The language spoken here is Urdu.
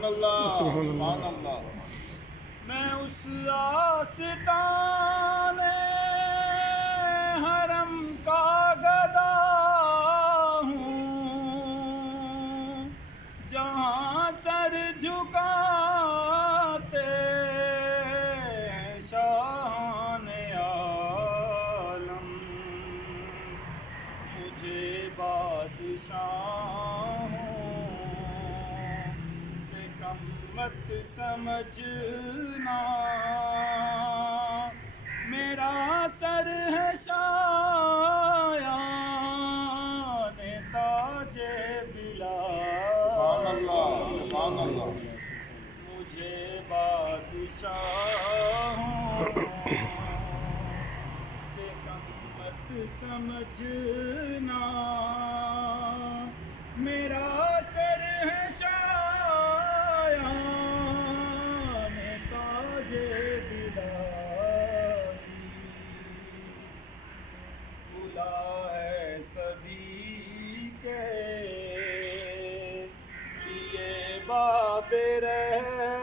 سبحان اللہ سبحان اللہ. میں اس آستانے حرم کا گدا ہوں جہاں سر جھکاتے شاہان عالم. مجھے بادشاہوں سے کم مت سمجھنا، میرا سر ہے شایان تاج سبحان بلال. اللہ سبحان اللہ. مجھے بادشاہوں سے کم مت سمجھنا، میرا سر ہے شایان تاج بلالی. کھلا ہے سبھی کے لیے باب رحمت